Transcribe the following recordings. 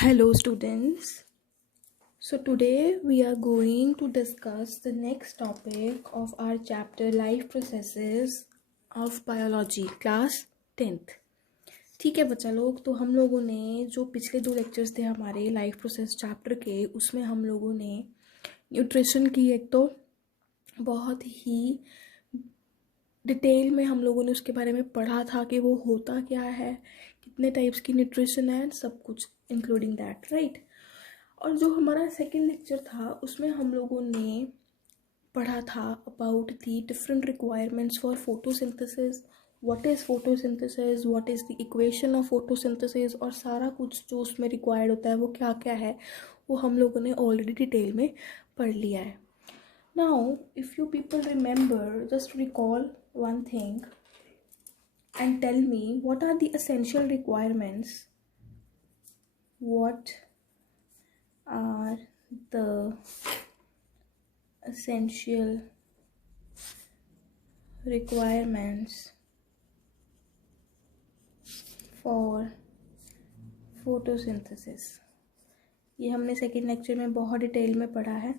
Hello, students. So, today we are going to discuss the next topic of our chapter Life Processes of Biology, class 10th. ठीक है बच्चा लोग, तो हम लोगों ने जो पिछले 2 लेक्चर्स थे हमारे लाइफ प्रोसेस चैप्टर के, उसमें हम लोगों ने न्यूट्रिशन की एक तो बहुत ही डिटेल में हम लोगों ने उसके बारे में पढ़ा था कि वो होता क्या है, कितने टाइप्स की न्यूट्रिशन है, सब कुछ इंक्लूडिंग दैट, राइट। और जो हमारा सेकेंड लेक्चर था उसमें हम लोगों ने पढ़ा था about the different requirements for photosynthesis, what is photosynthesis, what is the equation of photosynthesis, और सारा कुछ जो उसमें रिक्वायर्ड होता है वो क्या क्या है, वो हम लोगों ने ऑलरेडी डिटेल में पढ़ लिया है। Now if you people remember, just recall one thing and tell me what are the essential requirements, what are the essential requirements for photosynthesis। ये हमने सेकेंड लेक्चर में बहुत डिटेल में पढ़ा है,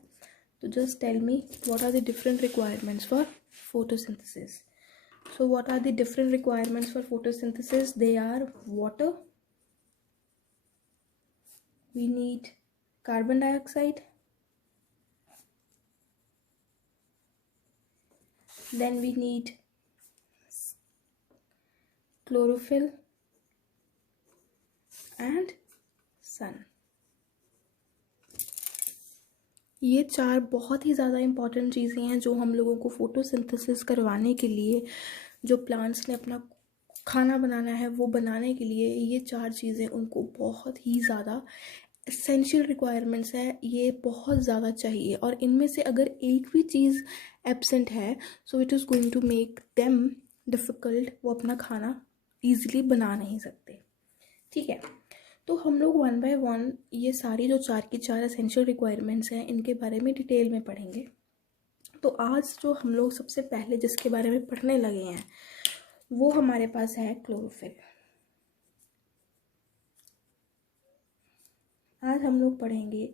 तो just tell me what are the different requirements for photosynthesis। So what are the different requirements for photosynthesis? They are water, we need carbon dioxide, then we need chlorophyll and sun। ये 4 बहुत ही ज़्यादा important चीज़ें हैं जो हम लोगों को photosynthesis करवाने के लिए, जो प्लांट्स ने अपना खाना बनाना है वो बनाने के लिए, ये 4 चीज़ें उनको बहुत ही ज़्यादा एसेंशियल रिक्वायरमेंट्स है, ये बहुत ज़्यादा चाहिए। और इनमें से अगर एक भी चीज़ एब्सेंट है so it is going to make them difficult, वो अपना खाना ईजिली बना नहीं सकते। ठीक है, तो हम लोग 1 बाय 1 ये सारी जो 4 की 4 एसेंशियल रिक्वायरमेंट्स हैं इनके बारे में डिटेल में पढ़ेंगे। तो आज जो हम लोग सबसे पहले जिसके बारे में पढ़ने लगे हैं वो हमारे पास है क्लोरोफिल। आज हम लोग पढ़ेंगे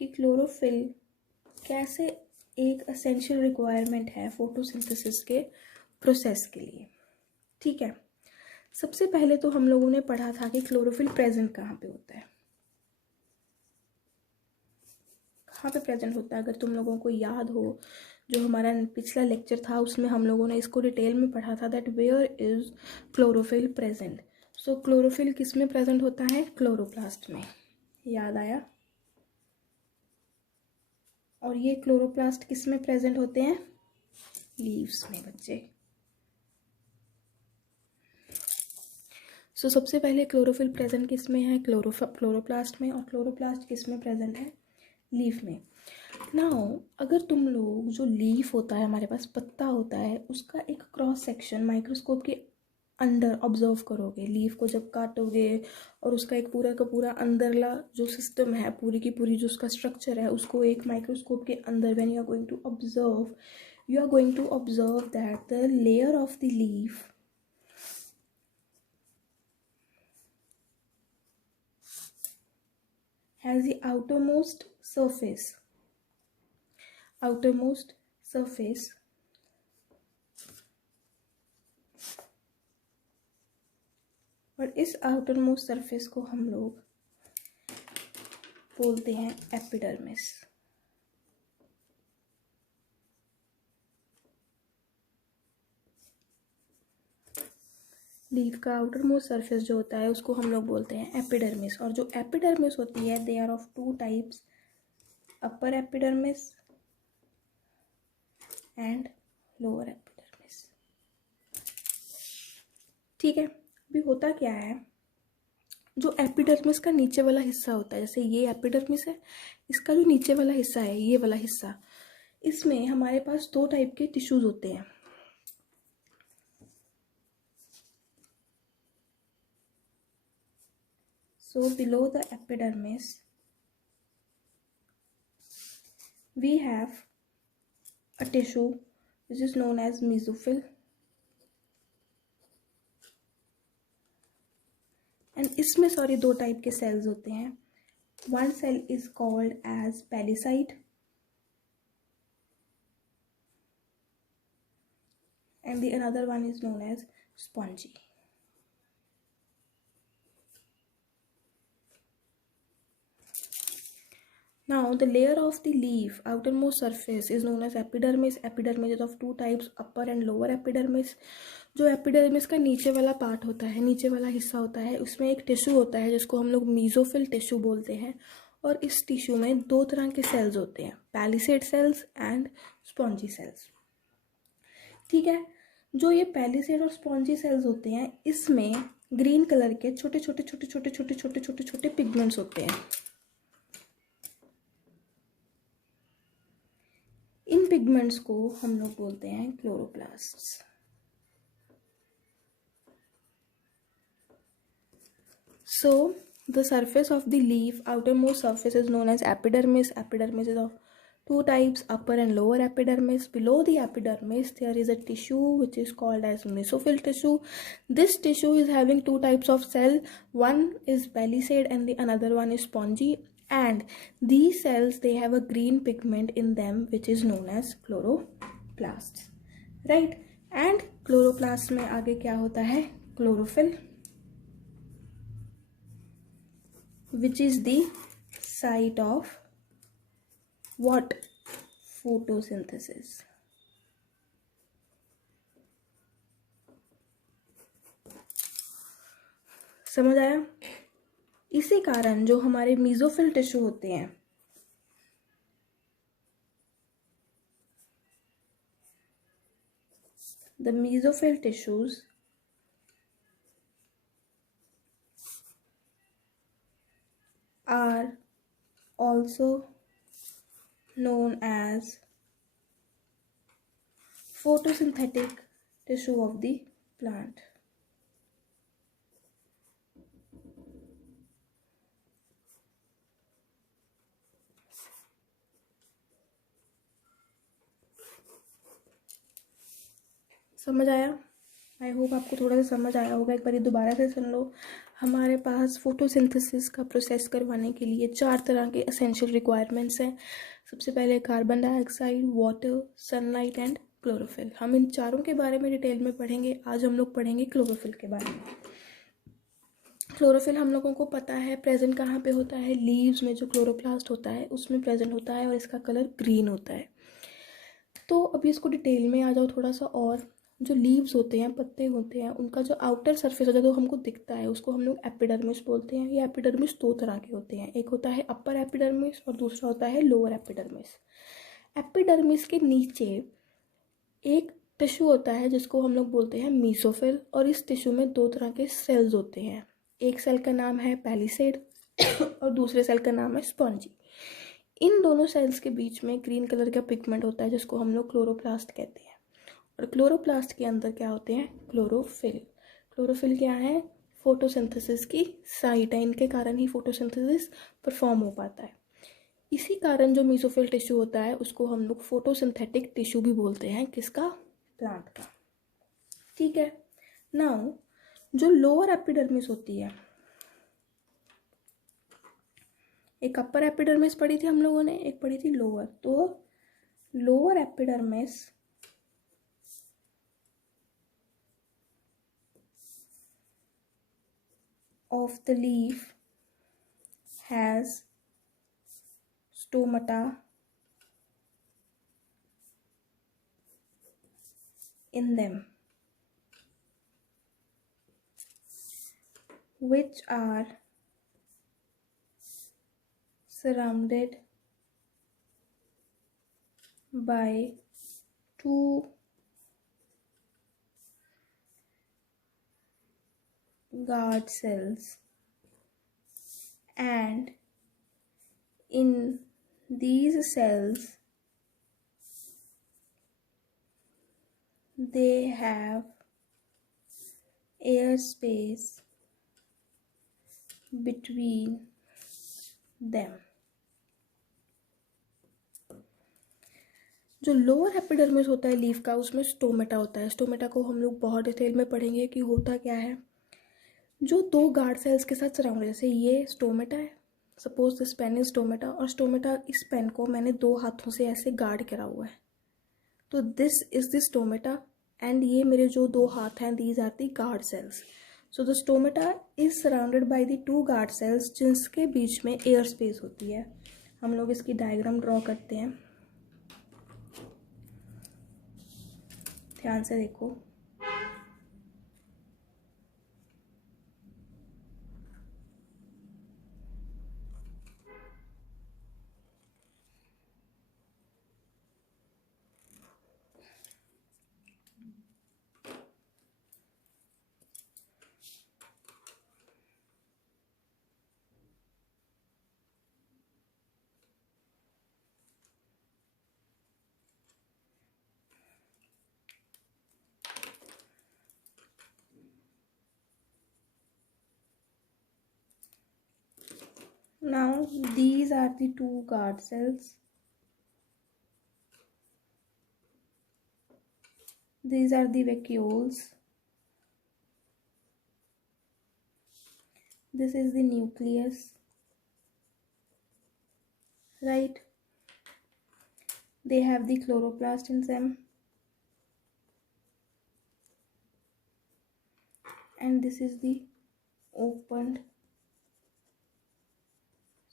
कि क्लोरोफिल कैसे एक एसेंशियल रिक्वायरमेंट है फोटोसिंथेसिस के प्रोसेस के लिए। ठीक है, सबसे पहले तो हम लोगों ने पढ़ा था कि क्लोरोफिल प्रेजेंट कहाँ पे होता है, कहाँ पे प्रेजेंट होता है। अगर तुम लोगों को याद हो, जो हमारा पिछला लेक्चर था उसमें हम लोगों ने इसको डिटेल में पढ़ा था, that where is chlorophyll present. So chlorophyll किस में प्रेजेंट होता है? क्लोरोप्लास्ट में। याद आया? और ये क्लोरोप्लास्ट किस में प्रेजेंट होते हैं? लीव्स में बच्चे। सो सबसे पहले क्लोरोफिल प्रेजेंट किस में है? क्लोरोप्लास्ट में। और क्लोरोप्लास्ट किस में प्रेजेंट है? लीफ में। नाउ अगर तुम लोग जो लीफ होता है, हमारे पास पत्ता होता है, उसका एक क्रॉस सेक्शन माइक्रोस्कोप के अंदर ऑब्जर्व करोगे, लीफ को जब काटोगे और उसका एक पूरा का पूरा अंदरला जो सिस्टम है, पूरी की पूरी जो उसका स्ट्रक्चर है, उसको एक माइक्रोस्कोप के अंदर when you are going to observe, you are going to observe that the layer of the leaf has the outermost surface और इस outermost surface को हम लोग बोलते हैं एपिडर्मिस। लीफ का आउटरमोस्ट सरफेस जो होता है उसको हम लोग बोलते हैं एपिडर्मिस। और जो एपिडर्मिस होती है, they are of 2 types, upper epidermis and lower epidermis. ठीक है, अभी होता क्या है, जो एपिडर्मिस का नीचे वाला हिस्सा होता है, जैसे ये एपिडर्मिस है, इसका जो नीचे वाला हिस्सा है, ये वाला हिस्सा, इसमें हमारे पास 2 टाइप के टिश्यूज होते हैं। So below the epidermis we have a tissue which is known as mesophyll, and इसमें सॉरी 2 टाइप के सेल्स होते हैं, One cell is called as palisade and the another one is known as spongy. Now the layer of the leaf outermost surface is known as epidermis. Epidermis is of two types, upper and lower epidermis. जो epidermis का नीचे वाला part होता है, नीचे वाला हिस्सा होता है, उसमें एक टिश्यू होता है जिसको हम लोग मीजोफिल टिश्यू बोलते हैं और इस टिश्यू में दो तरह के सेल्स होते हैं, palisade cells and spongy cells. ठीक है, जो ये पैलिसेड और स्पॉन्जी सेल्स होते हैं इसमें ग्रीन कलर के छोटे छोटे छोटे छोटे छोटे छोटे छोटे छोटे पिगमेंट्स होते हैं। इन पिगमेंट्स को हम लोग बोलते हैं chloroplasts. So the surface of the leaf, outermost surface, is known as epidermis. Epidermis is of two types, upper and lower epidermis. Below the epidermis there is a tissue which is called as mesophyll tissue. This tissue is having two types of cell, one is palisade and the another one is spongy, and these cells they have a green pigment in them which is known as chloroplasts, right? And chloroplast में आगे क्या होता है, chlorophyll, which is the site of what? Photosynthesis. समझ आया? इसी कारण जो हमारे मीजोफिल टिश्यू होते हैं, the mesophyll tissues are also known as photosynthetic tissue of the plant. समझ आया? आई होप आपको थोड़ा सा समझ आया होगा। एक बार दोबारा से सुन लो। हमारे पास फोटोसिंथेसिस का प्रोसेस करवाने के लिए चार तरह के एसेंशियल रिक्वायरमेंट्स हैं। सबसे पहले carbon dioxide, water, sunlight and chlorophyll. हम इन चारों के बारे में डिटेल में पढ़ेंगे। आज हम लोग पढ़ेंगे क्लोरोफिल के बारे में। क्लोरोफिल हम लोगों को पता है प्रेजेंट कहाँ पे होता है, लीव्स में जो क्लोरोप्लास्ट होता है उसमें प्रेजेंट होता है और इसका कलर ग्रीन होता है। तो अभी इसको डिटेल में आ जाओ थोड़ा सा। और जो लीव्स होते हैं, पत्ते होते हैं, उनका जो आउटर सरफेस होता है जो हमको दिखता है उसको हम लोग एपिडर्मिस बोलते हैं। ये एपिडर्मिस दो तरह के होते हैं, एक होता है अपर एपिडर्मिस और दूसरा होता है लोअर एपिडर्मिस। एपिडर्मिस के नीचे एक टिश्यू होता है जिसको हम लोग बोलते हैं मीसोफिल, और इस टिश्यू में दो तरह के सेल्स होते हैं। एक सेल का नाम है पैलिसेड और दूसरे सेल का नाम है स्पॉन्जी। इन दोनों सेल्स के बीच में ग्रीन कलर का पिगमेंट होता है जिसको हम लोग क्लोरोप्लास्ट कहते हैं। और क्लोरोप्लास्ट के अंदर क्या होते हैं, क्लोरोफिल। क्लोरोफिल क्या है, फोटोसिंथेसिस की साइट है, इनके कारण ही फोटोसिंथेसिस परफॉर्म हो पाता है। इसी कारण जो मीसोफिल टिश्यू होता है उसको हम लोग फोटोसिंथेटिक टिश्यू भी बोलते हैं, किसका, प्लांट का। ठीक है। नाउ जो लोअर एपिडर्मिस होती है, एक अपर एपिडर्मिस पढ़ी थी हम लोगों ने, एक पढ़ी थी लोअर। तो lower epidermis of the leaf has stomata in them which are surrounded by two guard cells, and in these cells they have air space between them. जो लोअर एपिडर्मिस होता है लीफ का उसमें स्टोमेटा होता है। Stomata को हम लोग बहुत डिटेल में पढ़ेंगे कि होता क्या है। जो दो गार्ड सेल्स के साथ सराउंड है, जैसे ये स्टोमेटा है, suppose this pen is stomata, और स्टोमेटा, इस पेन को मैंने 2 हाथों से ऐसे गार्ड करा हुआ है, तो this is the stomata and ये मेरे जो 2 हाथ हैं, these are the guard cells. So the stomata is surrounded by the 2 guard cells जिसके बीच में एयर स्पेस होती है. हम लोग इसकी डायग्राम ड्रॉ करते हैं, ध्यान से देखो. Now these are the 2 guard cells. These are the vacuoles. This is the nucleus, right? They have the chloroplast in them. And this is the opened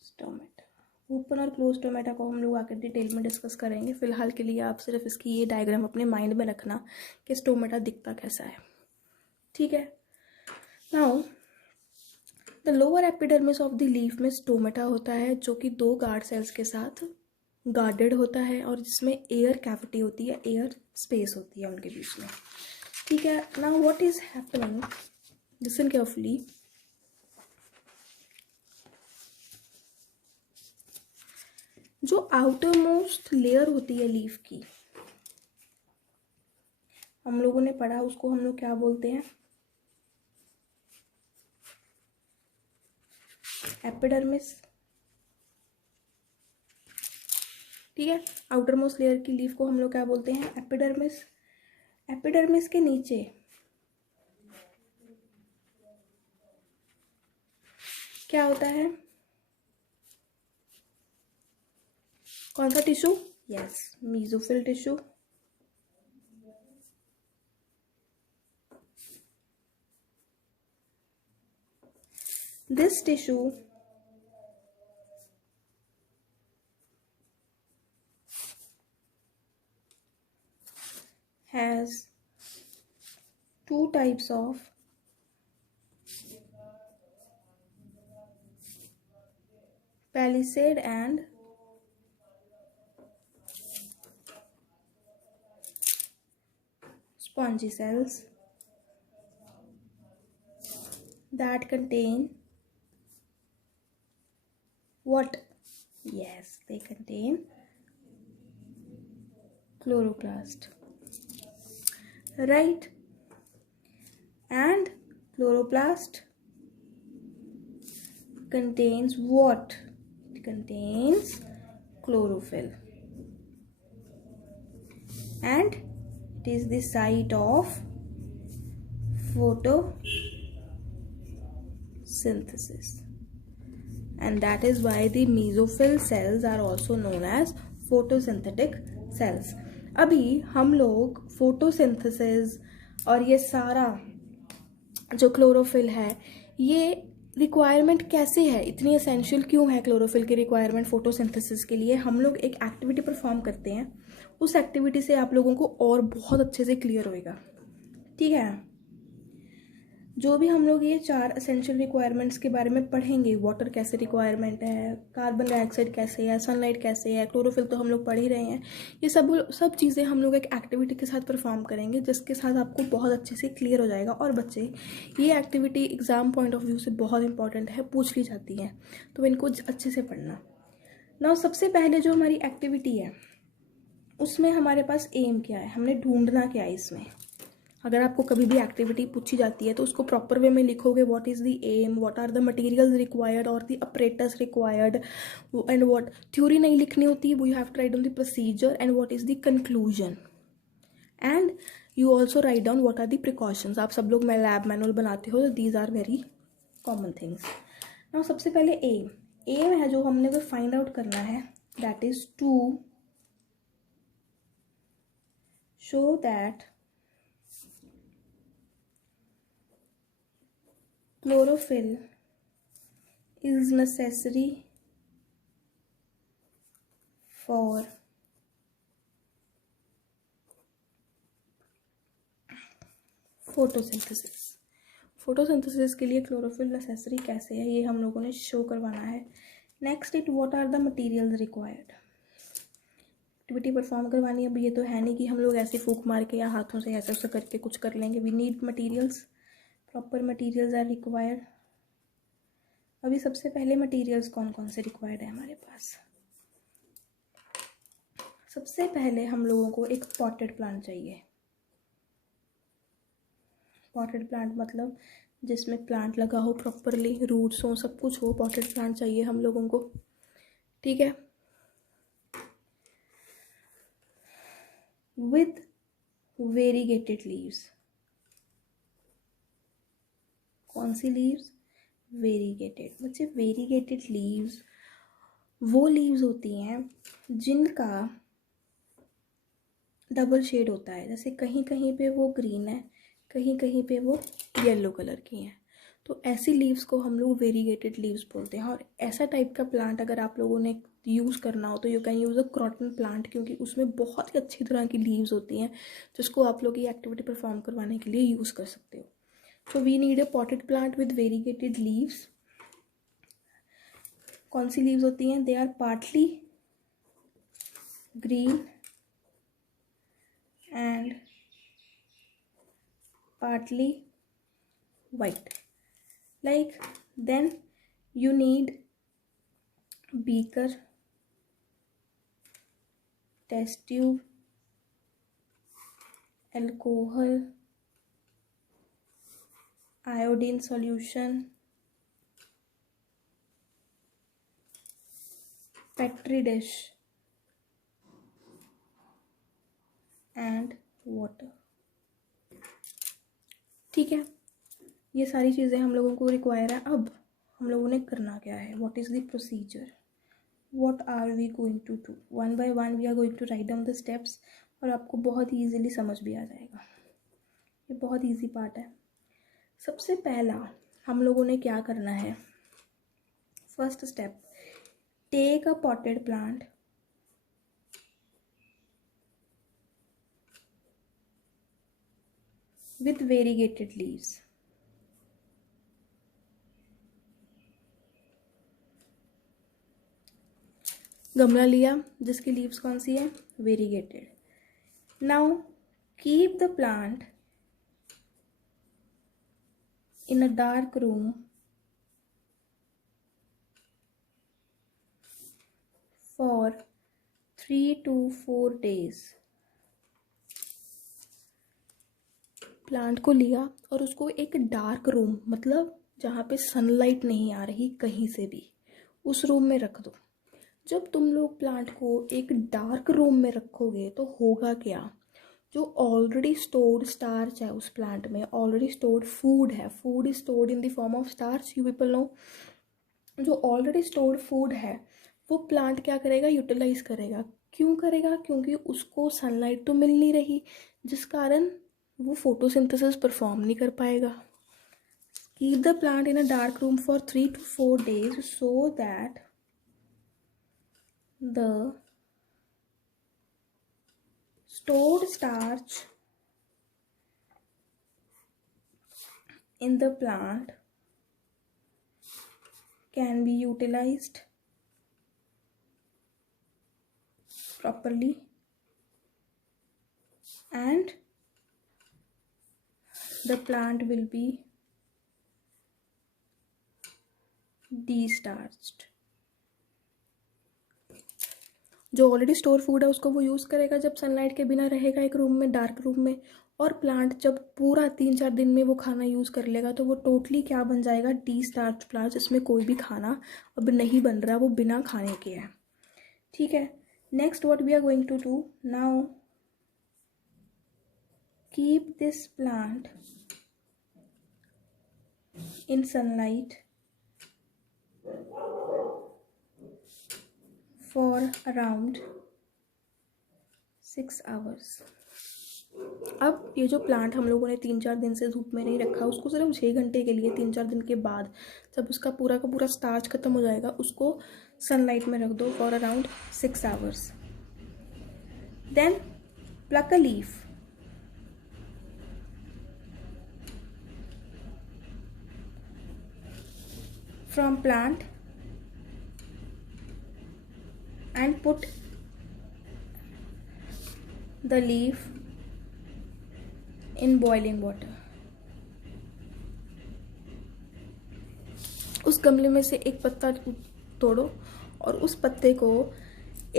stomata. Open और क्लोज स्टोमेटा को हम लोग आकर डिटेल में discuss करेंगे. फिलहाल के लिए आप सिर्फ इसकी ये डायग्राम अपने माइंड में रखना कि स्टोमेटा दिखता कैसा है, ठीक है. Now the lower epidermis of the leaf में स्टोमेटा होता है जो कि 2 गार्ड सेल्स के साथ गार्डेड होता है और जिसमें एयर कैविटी होती है, एयर स्पेस होती है उनके बीच में, ठीक है. Now what is happening, listen carefully. जो आउटर मोस्ट लेयर होती है लीफ की, हम लोगों ने पढ़ा, उसको हम लोग क्या बोलते हैं, एपिडर्मिस, ठीक है. आउटर मोस्ट लेयर की लीफ को हम लोग क्या बोलते हैं, एपिडर्मिस. एपिडर्मिस के नीचे क्या होता है, कौन सा tissue, yes, mesophyll tissue. This tissue has 2 types of palisade and spongy cells that contain what? Yes, they contain chloroplast, right? And chloroplast contains what? It contains chlorophyll, and it is the site of photosynthesis, and that is why the mesophyll cells are also known as photosynthetic cells. अभी हम लोग photosynthesis और ये सारा जो chlorophyll है, ये requirement कैसे है, इतनी एसेंशियल क्यों है क्लोरोफिल की रिक्वायरमेंट फोटोसिंथेसिस के लिए, हम लोग एक एक्टिविटी परफॉर्म करते हैं. उस एक्टिविटी से आप लोगों को और बहुत अच्छे से क्लियर होएगा, ठीक है. जो भी हम लोग ये 4 एसेंशियल रिक्वायरमेंट्स के बारे में पढ़ेंगे, वाटर कैसे रिक्वायरमेंट है, कार्बन डाइऑक्साइड कैसे है, सनलाइट कैसे है, क्लोरोफिल तो हम लोग पढ़ ही रहे हैं, ये सब चीज़ें हम लोग एक एक्टिविटी के साथ परफॉर्म करेंगे जिसके साथ आपको बहुत अच्छे से क्लियर हो जाएगा. और बच्चे, ये activity exam point of view से बहुत इंपॉर्टेंट है, पूछ ली जाती है, तो इनको अच्छे से पढ़ना. नाउ सबसे पहले जो हमारी एक्टिविटी है उसमें हमारे पास एम क्या है, हमने ढूंढना क्या है इसमें. अगर आपको कभी भी एक्टिविटी पूछी जाती है तो उसको प्रॉपर वे में लिखोगे, what is the aim, what are the materials required और the apparatus required, and what. Theory नहीं लिखनी होती है, वो you have to write down the procedure and what is the conclusion, and you also write down what are the precautions. आप सब लोग lab manual बनाते हो, तो these are very common things. Now सबसे पहले एम, एम है जो हमने को फाइंड आउट करना है, that is to show that chlorophyll is necessary for photosynthesis. Photosynthesis के लिए क्लोरोफिल नेसेसरी कैसे है ये हम लोगों ने शो करवाना है। Next it what are the materials required. Activity perform करवानी है। अब ये तो है नहीं कि हम लोग ऐसे फूंक मार के या हाथों से ऐसे ऐसे करके कुछ कर लेंगे। We need materials, proper materials are required. अभी सबसे पहले मटेरियल्स कौन कौन से रिक्वायर्ड है हमारे पास। सबसे पहले हम लोगों को एक पॉटेड प्लांट चाहिए। पॉटेड प्लांट मतलब जिसमें प्लांट लगा हो प्रॉपरली, रूट्स हो, सब कुछ हो, पॉटेड प्लांट चाहिए हम लोगों को। ठीक है, विथ वेरीगेटेड लीव्स। कौन सी लीव्स? वेरीगेटेड। बच्चे वेरीगेटेड लीव्स वो लीव्स होती हैं जिनका डबल शेड होता है। जैसे कहीं कहीं पे वो ग्रीन है, कहीं कहीं पे वो येलो कलर की हैं, तो ऐसी लीव्स को हम लोग वेरीगेटेड लीव्स बोलते हैं। और ऐसा टाइप का प्लांट अगर आप लोगों ने यूज़ करना हो तो you can use a croton plant, क्योंकि उसमें बहुत ही अच्छी तरह की लीव्स होती हैं जिसको आप लोग ये एक्टिविटी परफॉर्म करवाने के लिए यूज़ कर सकते हो। So we need a potted plant with variegated leaves. कौन सी लीव्स होती हैं? They are partly green and partly white. Like then you need beaker, test tube, alcohol, iodine solution, petri dish and water। ठीक है, ये सारी चीज़ें हम लोगों को रिक्वायर है। अब हम लोगों ने करना क्या है? What is the procedure? What are we going to do? One by one we are going to write down the steps, और आपको बहुत ही ईजिली समझ भी आ जाएगा। ये बहुत ईजी पार्ट है। सबसे पहला हम लोगों ने क्या करना है? First step, take a potted plant with variegated leaves. गमला लिया जिसकी लीव्स कौन सी है? Variegated. Now keep the plant in a dark room for 3 to 4 days। Plant को लिया और उसको एक डार्क रूम, मतलब जहाँ पे सनलाइट नहीं आ रही कहीं से भी, उस रूम में रख दो। जब तुम लोग प्लांट को एक डार्क रूम में रखोगे तो होगा क्या? जो ऑलरेडी स्टोर्ड स्टार्च है उस प्लांट में, ऑलरेडी स्टोर्ड फूड है, food is stored in the form of starch, you people know. जो ऑलरेडी स्टोर्ड फूड है वो प्लांट क्या करेगा? यूटिलाइज करेगा। क्यों करेगा? क्योंकि उसको सनलाइट तो मिल नहीं रही, जिस कारण वो फोटोसिंथेसिस परफॉर्म नहीं कर पाएगा। Keep the plant in a dark room for 3 to 4 days so that the stored starch in the plant can be utilized properly and the plant will be de-starched। जो ऑलरेडी स्टोर फूड है उसको वो use करेगा जब sunlight के बिना रहेगा एक रूम में, डार्क रूम में। और प्लांट जब पूरा 3-4 दिन में वो खाना यूज़ कर लेगा तो वो टोटली क्या बन जाएगा? डी स्टार्च प्लांट, जिसमें कोई भी खाना अब नहीं बन रहा, वो बिना खाने के है। ठीक है, next what we are going to do now, keep this plant in sunlight for around 6 hours। अब ये जो प्लांट हम लोगों ने 3-4 दिन से धूप में नहीं रखा, उसको सिर्फ 6 घंटे के लिए 3-4 दिन के बाद जब उसका पूरा का पूरा स्टार्च खत्म हो जाएगा, उसको सनलाइट में रख दो for around 6 hours। Then pluck a leaf, from plant and put the leaf in boiling water। उस गमले में से एक पत्ता तोड़ो और उस पत्ते को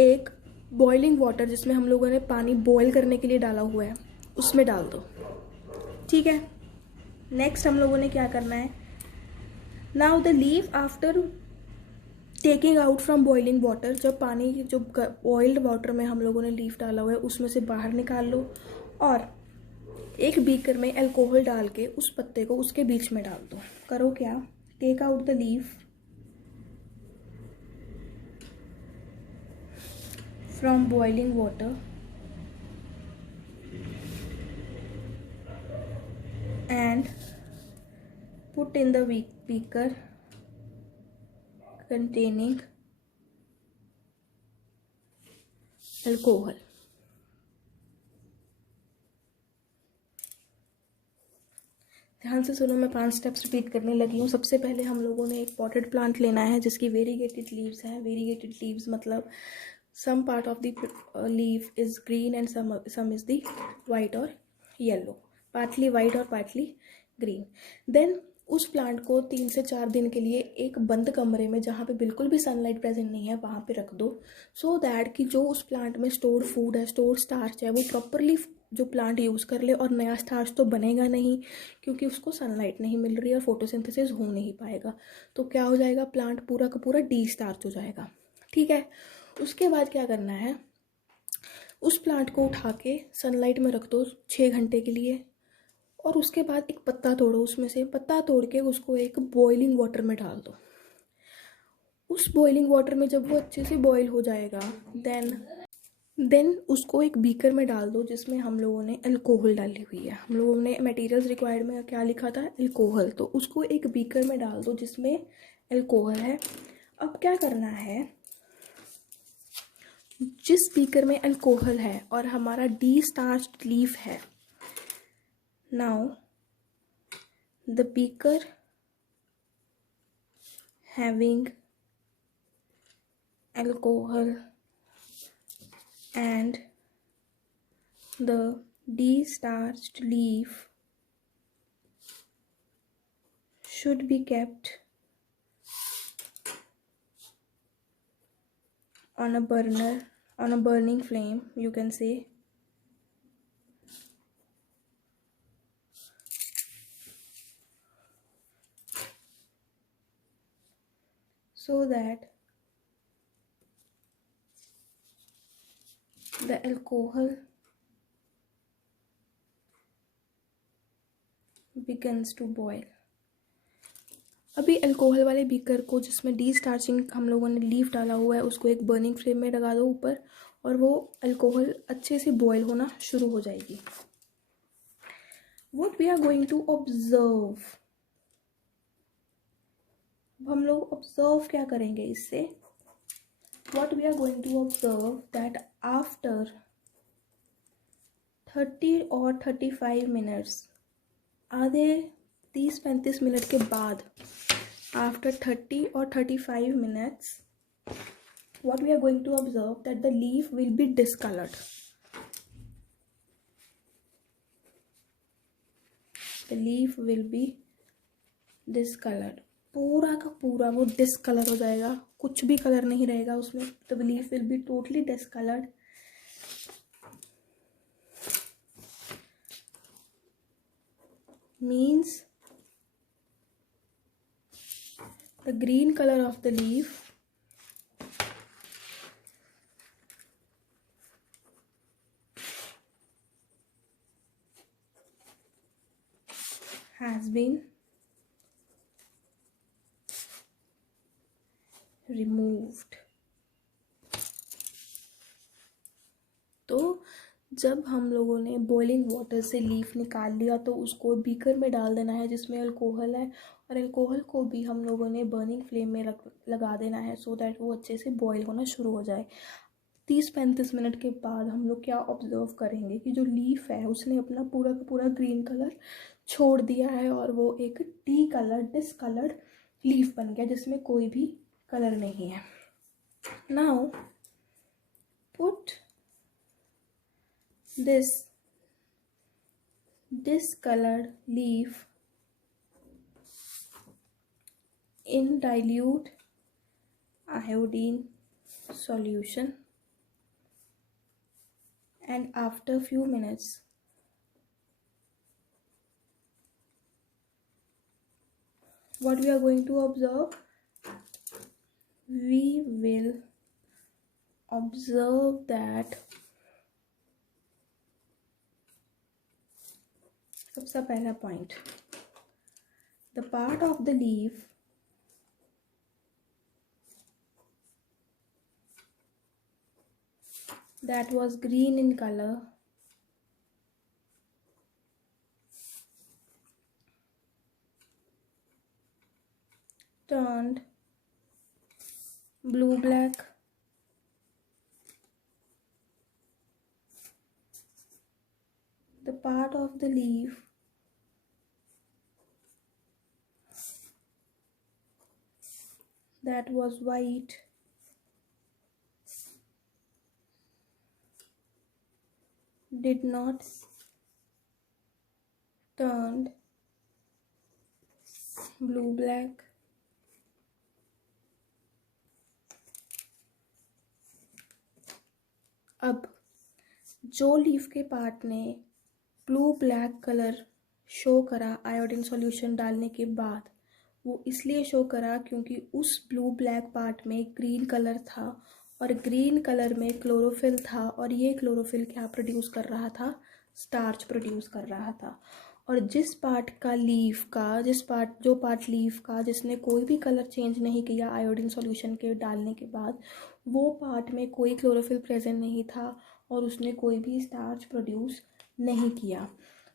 एक बॉइलिंग वाटर, जिसमें हम लोगों ने पानी बॉईल करने के लिए डाला हुआ है, उसमें डाल दो। ठीक है। नेक्स्ट हम लोगों ने क्या करना है, now the leaf after taking out from boiling water, जब पानी जो बॉइल्ड वाटर में हम लोगों ने लीफ डाला हुआ है उसमें से बाहर निकाल लो और एक बीकर में अल्कोहल डाल के उस पत्ते को उसके बीच में डाल दो। करो क्या, take out the leaf from boiling water and put in the beaker containing alcohol। ध्यान से सुनो, मैं 5 स्टेप्स रिपीट करने लगी हूँ। सबसे पहले हम लोगों ने एक पॉटेड प्लांट लेना है जिसकी वेरीगेटेड लीव्स हैं। वेरीगेटेड लीव्स मतलब some part of the leaf is green and some is the white और येलो, पार्टली वाइट और पार्टली ग्रीन। देन उस प्लांट को 3 से 4 दिन के लिए एक बंद कमरे में, जहाँ पे बिल्कुल भी सनलाइट प्रेजेंट नहीं है, वहाँ पे रख दो, सो दैट कि जो उस प्लांट में स्टोर्ड फूड है, स्टोर्ड स्टार्च है, वो प्रॉपरली जो प्लांट यूज़ कर ले। और नया स्टार्च तो बनेगा नहीं क्योंकि उसको सनलाइट नहीं मिल रही है और फोटोसिंथेसिस हो नहीं पाएगा। तो क्या हो जाएगा, प्लांट पूरा का पूरा डी स्टार्च हो जाएगा। ठीक है। उसके बाद क्या करना है, उस प्लांट को उठा के सनलाइट में रख दो 6 घंटे के लिए और उसके बाद एक पत्ता तोड़ो, उसमें से पत्ता तोड़ के उसको एक बॉइलिंग वाटर में डाल दो। उस बॉइलिंग वाटर में जब वो अच्छे से बॉईल हो जाएगा, देन उसको एक बीकर में डाल दो जिसमें हम लोगों ने अल्कोहल डाली हुई है। हम लोगों ने मटेरियल्स रिक्वायर्ड में क्या लिखा था, अल्कोहल। तो उसको एक बीकर में डाल दो जिसमें अल्कोहल है। अब क्या करना है, जिस बीकर में अल्कोहल है और हमारा डी स्टार्च्ड लीफ है, now the beaker having alcohol and the de-starched leaf should be kept on a burning flame, you can say, so that the alcohol begins to boil। अभी अल्कोहल वाले beaker को, जिसमें D starching हम लोगों ने leaf डाला हुआ है, उसको एक बर्निंग फ्लेम में लगा दो ऊपर और वो अल्कोहल अच्छे से बॉयल होना शुरू हो जाएगी। What we are going to observe, हम लोग ऑब्जर्व क्या करेंगे इससे, what we are going to observe that after 30 और 35 मिनट्स, आधे 30-35 मिनट के बाद, आफ्टर 30 और 35 minutes, what we are going to observe that the leaf will be discolored। The leaf will be discolored। पूरा का पूरा वो डिसकलर हो जाएगा, कुछ भी कलर नहीं रहेगा उसमें। तो the leaf will be totally discolored। means the green color of the leaf has been removed। तो जब हम लोगों ने बॉइलिंग वाटर से लीफ निकाल लिया तो उसको बीकर में डाल देना है जिसमें अल्कोहल है, और अल्कोहल को भी हम लोगों ने बर्निंग फ्लेम में लगा देना है सो दैट वो अच्छे से बॉईल होना शुरू हो जाए। 30-35 मिनट के बाद हम लोग क्या ऑब्जर्व करेंगे कि जो लीफ है उसने अपना पूरा का पूरा ग्रीन कलर छोड़ दिया है और वो एक टी कलर डिसकलर्ड लीफ बन गया जिसमें कोई भी कलर नहीं है। Now put this discolored leaf in dilute iodine solution, and after few minutes what we are going to observe, we will observe that सबसे पहला point, the part of the leaf that was green in color turned blue black, the part of the leaf that was white did not turned blue black, अब जो leaf के part ने blue black colour show करा iodine solution डालने के बाद, वो इसलिए शो करा क्योंकि उस ब्लू ब्लैक पार्ट में ग्रीन कलर था और ग्रीन कलर में क्लोरोफिल था, और ये क्लोरोफिल क्या प्रोड्यूस कर रहा था, स्टार्च प्रोड्यूस कर रहा था। और जिस पार्ट का लीफ का जो पार्ट लीफ का जिसने कोई भी कलर चेंज नहीं किया आयोडीन सॉल्यूशन के डालने के बाद, वो पार्ट में कोई क्लोरोफिल प्रेजेंट नहीं था और उसने कोई भी स्टार्च प्रोड्यूस नहीं किया।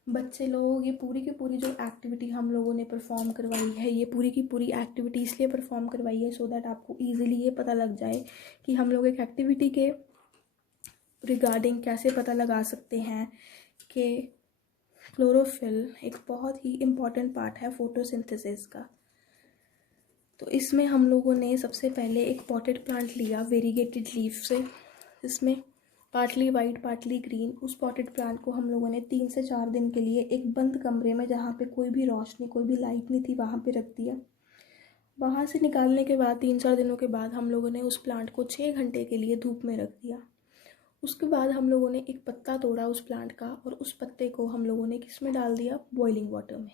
बच्चे लोग, ये पूरी की पूरी जो एक्टिविटी हम लोगों ने परफॉर्म करवाई है, ये पूरी की पूरी एक्टिविटी इसलिए परफॉर्म करवाई है सो दैट आपको ईजिली ये पता लग जाए कि हम लोग एक एक्टिविटी के रिगार्डिंग कैसे पता लगा सकते हैं कि क्लोरोफिल एक बहुत ही इम्पॉर्टेंट पार्ट है फोटोसिंथेसिस का। तो इसमें हम लोगों ने सबसे पहले एक पॉटेड प्लांट लिया वेरीगेटेड लीफ से, इसमें पार्टली वाइट पार्टली ग्रीन। उस पॉटेड प्लांट को हम लोगों ने 3 से 4 दिन के लिए एक बंद कमरे में, जहाँ पे कोई भी रोशनी कोई भी लाइट नहीं थी, वहाँ पे रख दिया। वहाँ से निकालने के बाद 3-4 दिनों के बाद हम लोगों ने उस प्लांट को 6 घंटे के लिए धूप में रख दिया। उसके बाद हम लोगों ने एक पत्ता तोड़ा उस प्लांट का और उस पत्ते को हम लोगों ने किस में डाल दिया, बॉइलिंग वाटर में।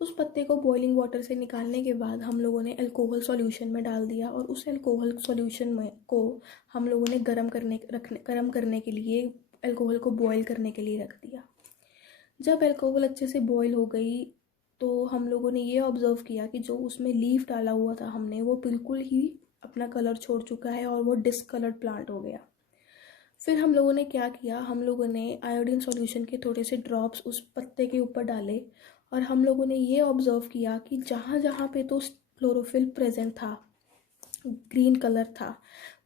उस पत्ते को बॉइलिंग वाटर से निकालने के बाद हम लोगों ने अल्कोहल सॉल्यूशन में डाल दिया और उस अल्कोहल सॉल्यूशन में को हम लोगों ने गर्म करने के लिए अल्कोहल को बॉईल करने के लिए रख दिया। जब अल्कोहल अच्छे से बॉईल हो गई तो हम लोगों ने ये ऑब्ज़र्व किया कि जो उसमें लीफ डाला हुआ था हमने, वो बिल्कुल ही अपना कलर छोड़ चुका है और वो डिसकलर्ड प्लांट हो गया। फिर हम लोगों ने क्या किया, हम लोगों ने आयोडीन सॉल्यूशन के थोड़े से ड्रॉप्स उस पत्ते के ऊपर डाले और हम लोगों ने ये ऑब्ज़र्व किया कि जहाँ जहाँ पे तो क्लोरोफिल प्रेजेंट था, ग्रीन कलर था,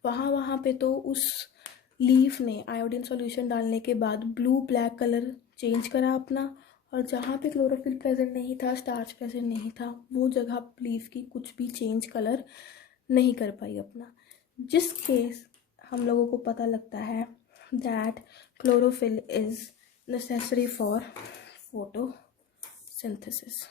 वहाँ पे तो उस लीफ ने आयोडीन सॉल्यूशन डालने के बाद ब्लू ब्लैक कलर चेंज करा अपना, और जहाँ पे क्लोरोफिल प्रेजेंट नहीं था, स्टार्च प्रेजेंट नहीं था, वो जगह लीफ की कुछ भी चेंज कलर नहीं कर पाई अपना। जिसके हम लोगों को पता लगता है that chlorophyll is necessary for photosynthesis.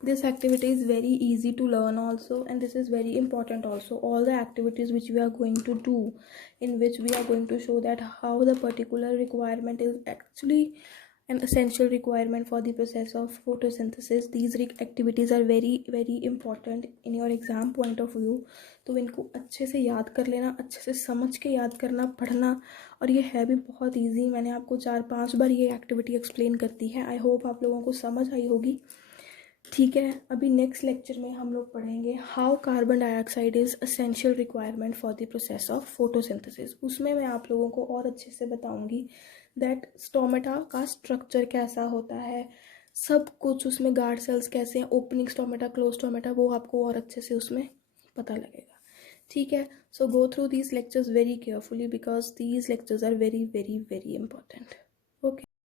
This activity is very easy to learn also, and this is very important also. All the activities which we are going to do, in which we are going to show that how the particular requirement is actually an essential requirement for the process of photosynthesis. These activities are very very important in your exam point of view. तो इनको अच्छे से याद कर लेना, अच्छे से समझ के याद करना, पढ़ना। और ये है भी बहुत इजी, मैंने आपको 4-5 बार ये एक्टिविटी एक्सप्लेन कर दी है। आई होप आप लोगों को समझ आई होगी। ठीक है, अभी नेक्स्ट लेक्चर में हम लोग पढ़ेंगे how carbon dioxide is essential requirement for the process of photosynthesis. उसमें मैं आप लोगों को और अच्छे से बताऊंगी दैट स्टोमेटा का स्ट्रक्चर कैसा होता है, सब कुछ उसमें गार्ड सेल्स कैसे हैं, ओपनिंग स्टोमेटा, क्लोज स्टोमेटा, वो आपको और अच्छे से उसमें पता लगेगा। ठीक है, so go through these lectures very carefully because these lectures are very very very important.